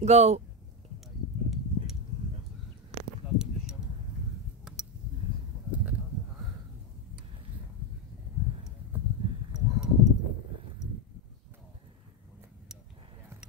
Go.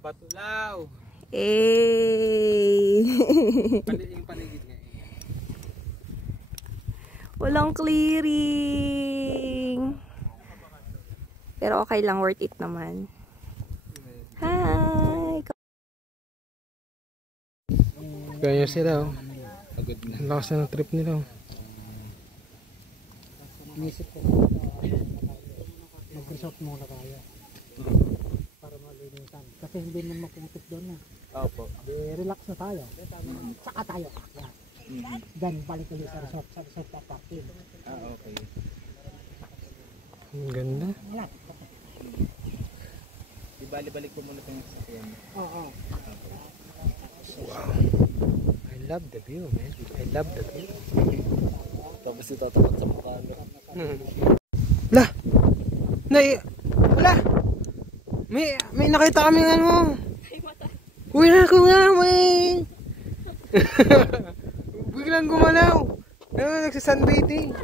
Batulaw. Yung paligid nga. Walang clearing. Pero okay lang, worth it naman. Hi! Kaya sila oh. Ang lakas na ng trip nila oh. Inisip ko mag-resort muna tayo para malinisan kasi hindi naman maputik doon na. Opo. Relax na tayo, saka tayo akyat. Then balik ulit sa resort parking. Okay. Ang ganda. Ibali-balik ko muna itong sasakyan. Oo. Wow. I love the view, man. I love the view. Tapos itatapat sa mukha. Lah! Wala! May nakita kami ano. Uy na ko nga, may! Biglang gumalaw. Nagsasunbathing.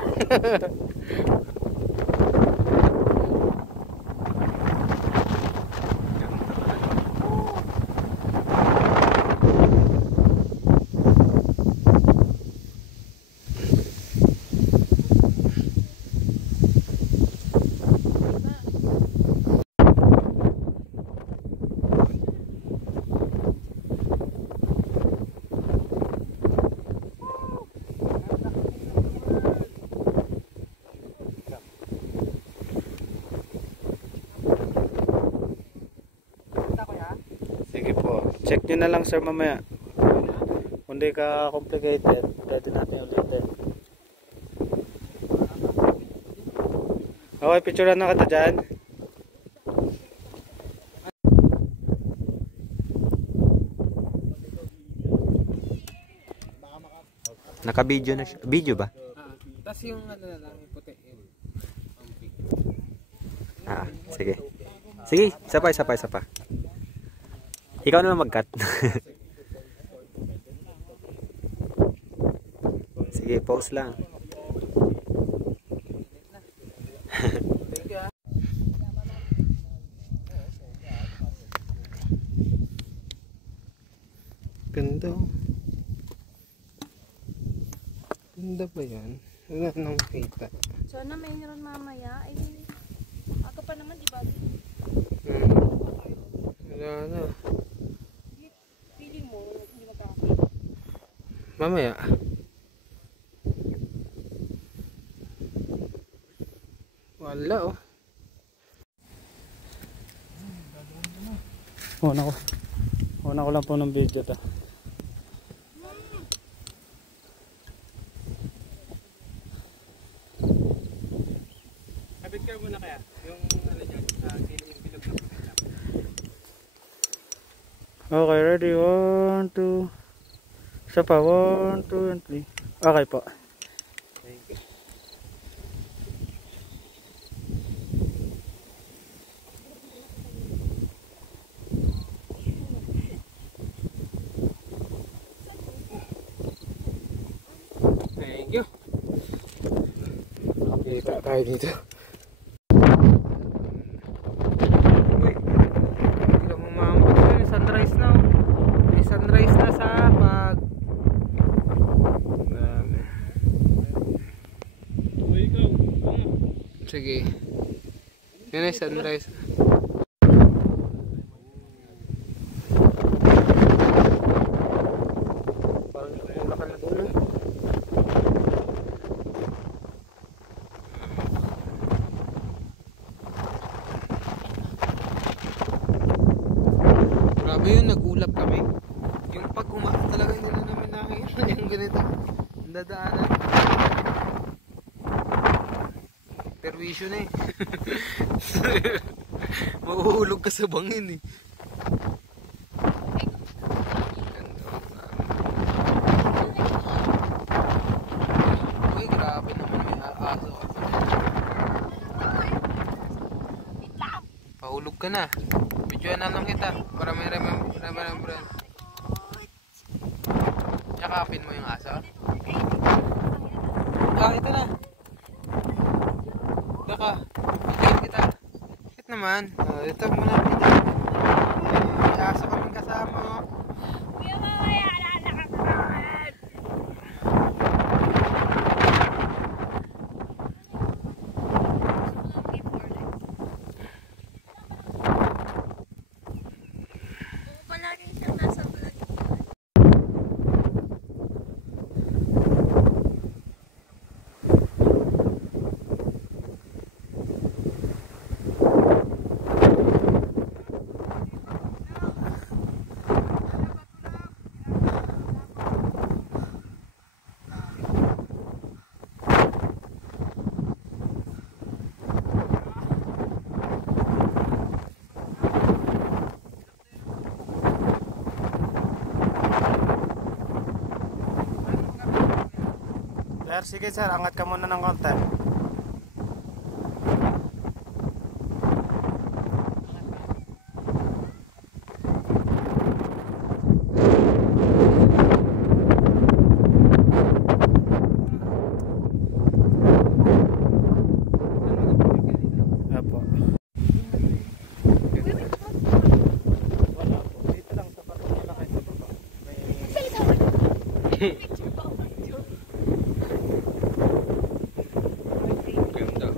Sige po, check nyo na lang sir mamaya. Kung di ka complicated, pwede natin ulitin. Okay, picturean na kita dyan. Naka-video na siya. Video ba? Tapos yung ano na lang, yung puti. Sige. Sige, isa pa. Ikaw na lang mag-cut. Sige, pause lang. Ganda. Ganda ba yan? Wala nang kita. Sana mayroon mamaya. Ay, aga pa naman, di ba? Wala na. Feeling mo, hindi magkakakita. Mamaya. Wala oh. Una ko lang po ng video to. Habit ka muna kaya yung ano dyan, yung bilog na pagkakita. Okay, ready? 1, 2. Isa pa, 1, 2, and 3. Okay po. Thank you. Thank you. Kita tayo dito. Uy, hindi mo mamamot. May sunrise na. May sunrise na sa pag. Sige. Yan ay sunrise. Parang kumulakan na doon. Grabe yun, nag-ulap kami. Yung pag umakas talaga hindi na namin nakikita yung ganito. Ang dadaanan. Perwisyo na eh. Mahuhulog ka sa bangin eh. Uy, grabe naman may aso. Pahulog ka na. Videoan na lang kita para may remembrance. Yakapin mo yung aso? Ah, ito na. Daka. Pagkain kita. Bakit naman? Oh, ito muna dito. May aso kaming kasama. Oh. Kuya, mamaya, lalakad na naman. Palagi siyang nasa vlog. Sir, sige sir, angat ka muna ng konti. Apo. Wala po. Dito lang sa bato nila kayo sa baba. Ganda.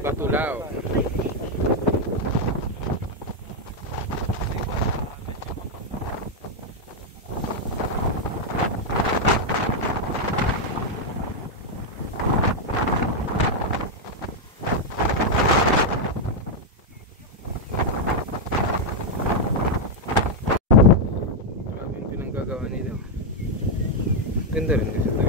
Batulaw. Grabe yung pinanggagawa nito. Ganda rin kasi ito.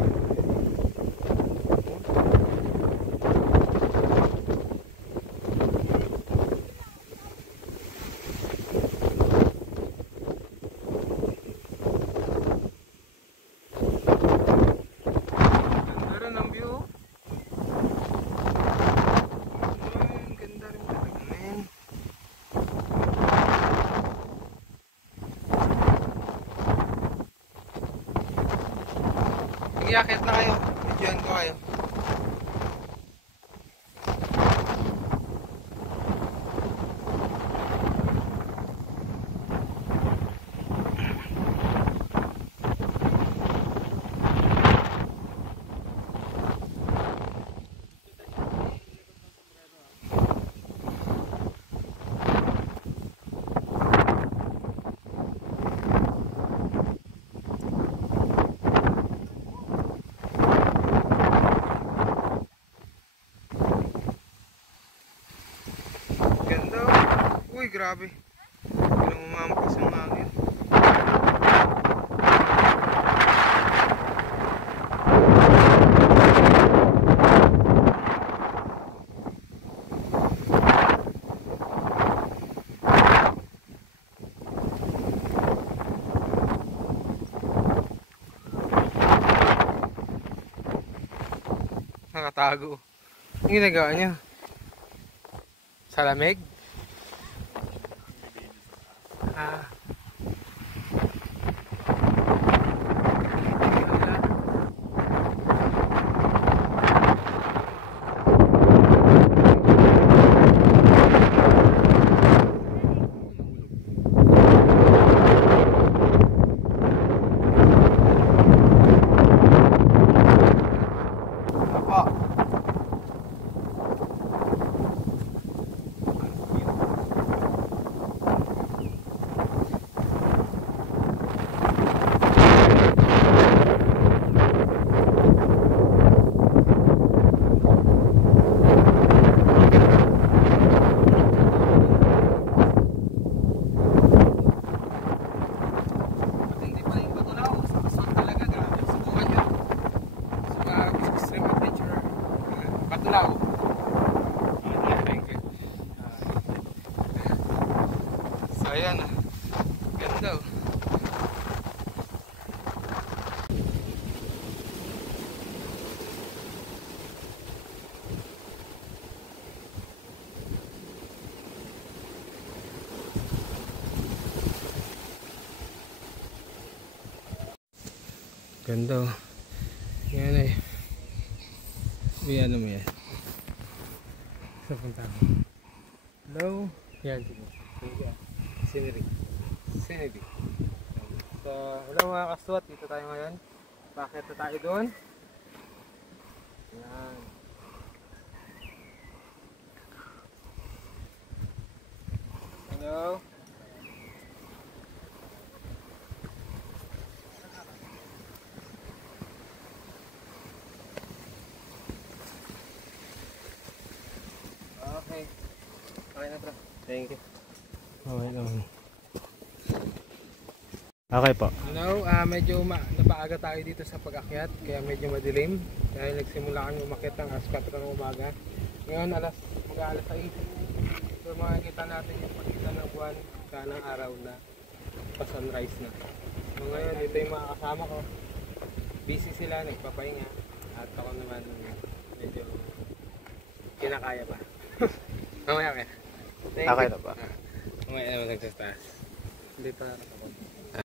Ganda rin ang view. Ay, ganda rin talaga, men. Mag-iakit na kayo. Videoan ko kayo. Ganda. Uy, grabe. Walang umampas ang hangin. Nakatago. Ang ginagawa niyo? Sa lamig? Ah. Apa? Ganda oh. Yan ay. May ano mo yan. Sa punta mo. Hello. Yan. Scenery. Scenery. So, hello mga kaswat. Dito tayo ngayon. Bakit na tayo doon? Yan. Hello. Okay. Okay na bro. Thank you. Okay naman. Okay po. Hello, medyo napaaga tayo dito sa pag-akyat, kaya medyo madilim. Dahil nagsimula kami umakyat ng alas 4 ng umaga. Ngayon alas 6. So makikita natin yung pagkita ng buwan sa ng araw na pa-sunrise na. So ngayon, ito yung mga kasama ko. Busy sila, nagpapahinga. At ako naman medyo kinakaya pa. Mamaya kaya. Okay na ba? Mamaya naman nagsastaas. Dito na ako.